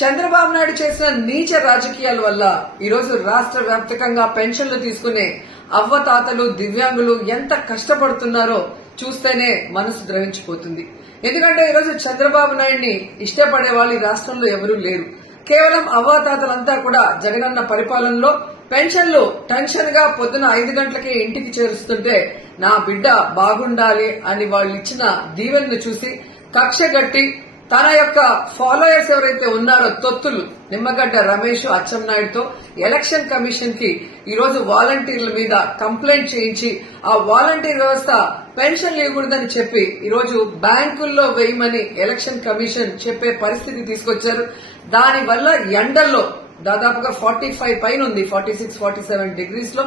చంద్రబాబు నాయుడు చేసిన నీచ రాజకీయాల వల్ల ఈరోజు రాష్ట్ర వ్యాప్తంగా పెన్షన్లు తీసుకునే అవ్వతాతలు దివ్యాంగులు ఎంత కష్టపడుతున్నారో చూస్తేనే మనసు ద్రవించిపోతుంది. ఎందుకంటే ఈరోజు చంద్రబాబు నాయుడిని ఇష్టపడే వాళ్ళు ఈ రాష్ట్రంలో ఎవరూ లేరు. కేవలం అవ్వాతాతలంతా కూడా జగనన్న పరిపాలనలో పెన్షన్లు టెన్షన్ గా పొద్దున 5 గంటలకే ఇంటికి చేరుస్తుంటే నా బిడ్డ బాగుండాలి అని వాళ్ళు ఇచ్చిన దీవెనను చూసి కక్షగట్టి తన యొక్క ఫాలోయర్స్ ఎవరైతే ఉన్నారో తొత్తులు నిమ్మగడ్డ రమేష్ అచ్చెన్నాయుడుతో ఎలక్షన్ కమిషన్ కి ఈరోజు వాలంటీర్ల మీద కంప్లైంట్ చేయించి ఆ వాలంటీర్ వ్యవస్థ పెన్షన్లు ఇవ్వకూడదని చెప్పి ఈరోజు బ్యాంకుల్లో వేయమని ఎలక్షన్ కమిషన్ చెప్పే పరిస్థితి తీసుకొచ్చారు. దానివల్ల ఎండల్లో దాదాపుగా 45 పైన ఉంది, 46, 47 డిగ్రీస్ లో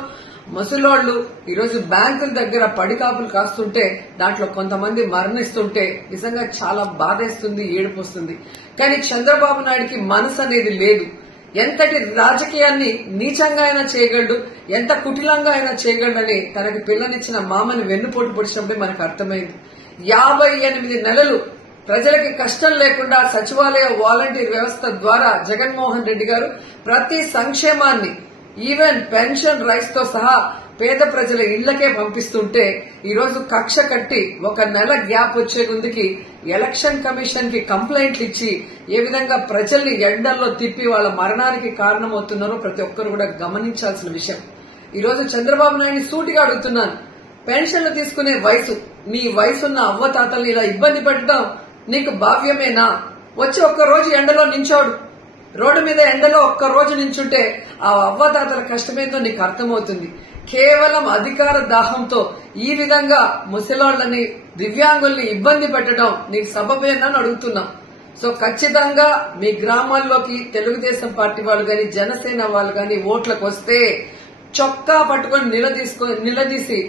ముసలోళ్లు ఈరోజు బ్యాంకుల దగ్గర పడికాపులు కాస్తుంటే దాంట్లో కొంతమంది మరణిస్తుంటే నిజంగా చాలా బాధేస్తుంది, ఏడుపు వస్తుంది. కానీ చంద్రబాబు నాయుడికి మనసు అనేది లేదు. ఎంతటి రాజకీయాన్ని నీచంగా అయినా చేయగలడు, ఎంత కుటిలంగా అయినా చేయగలడని తనకి పిల్లనిచ్చిన మామని వెన్నుపోటు పొడిచినప్పుడే మనకు అర్థమైంది. 58 నెలలు ప్రజలకి కష్టం లేకుండా సచివాలయ వాలంటీర్ వ్యవస్థ ద్వారా జగన్మోహన్ రెడ్డి గారు ప్రతి సంక్షేమాన్ని ఈవెన్ పెన్షన్ రైస్ తో సహా పేద ప్రజల ఇళ్లకే పంపిస్తుంటే ఈరోజు కక్ష కట్టి 1 నెల గ్యాప్ వచ్చే ముందుకి ఎలక్షన్ కమిషన్ కి కంప్లైంట్లు ఇచ్చి ఏ విధంగా ప్రజల్ని ఎండల్లో తిప్పి వాళ్ళ మరణానికి కారణమవుతున్నారో ప్రతి ఒక్కరు కూడా గమనించాల్సిన విషయం. ఈరోజు చంద్రబాబు నాయుడిని సూటిగా అడుగుతున్నాను, పెన్షన్లు తీసుకునే వయసు, నీ వయసున్న అవ్వతాతల్ని ఇలా ఇబ్బంది పెట్టడం నీకు భావ్యమేనా? వచ్చి 1 రోజు ఎండలో నించోడు, రోడ్డు మీద ఎండలో 1 రోజు నించుంటే ఆ అవ్వతాతల కష్టమేందో నీకు అర్థమవుతుంది. కేవలం అధికార దాహంతో ఈ విధంగా ముసలాళ్లని దివ్యాంగుల్ని ఇబ్బంది పెట్టడం నీకు సబబేనని అడుగుతున్నా. సో ఖచ్చితంగా మీ గ్రామాల్లోకి తెలుగుదేశం పార్టీ వాళ్ళు గాని జనసేన వాళ్ళు గాని ఓట్లకు వస్తే చొక్కా పట్టుకొని నిలదీసి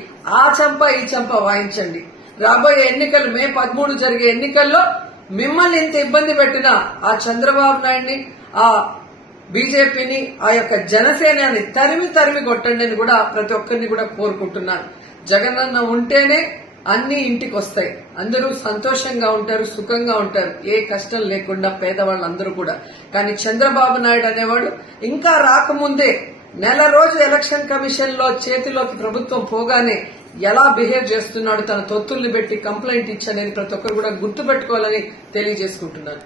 ఆ చంప ఈ చంప వాయించండి. రాబోయే ఎన్నికలు మే 13 జరిగే ఎన్నికల్లో మిమ్మల్ని ఇంత ఇబ్బంది పెట్టినా ఆ చంద్రబాబు నాయుడిని, ఆ బీజేపీని, ఆ యొక్క జనసేనని తరిమి కొట్టండి అని కూడా ప్రతి ఒక్కరిని కూడా కోరుకుంటున్నాను. జగనన్న ఉంటేనే అన్ని ఇంటికి వస్తాయి, అందరూ సంతోషంగా ఉంటారు, సుఖంగా ఉంటారు, ఏ కష్టం లేకుండా పేదవాళ్ళందరూ కూడా. కానీ చంద్రబాబు నాయుడు అనేవాడు ఇంకా రాకముందే నెల రోజు ఎలక్షన్ కమిషన్ లో చేతిలోకి ప్రభుత్వం పోగానే ఎలా బిహేవ్ చేస్తున్నాడు, తన తొత్తుల్ని పెట్టి కంప్లైంట్ ఇచ్చనేది ప్రతి ఒక్కరు కూడా గుర్తుపెట్టుకోవాలని తెలియజేసుకుంటున్నాను.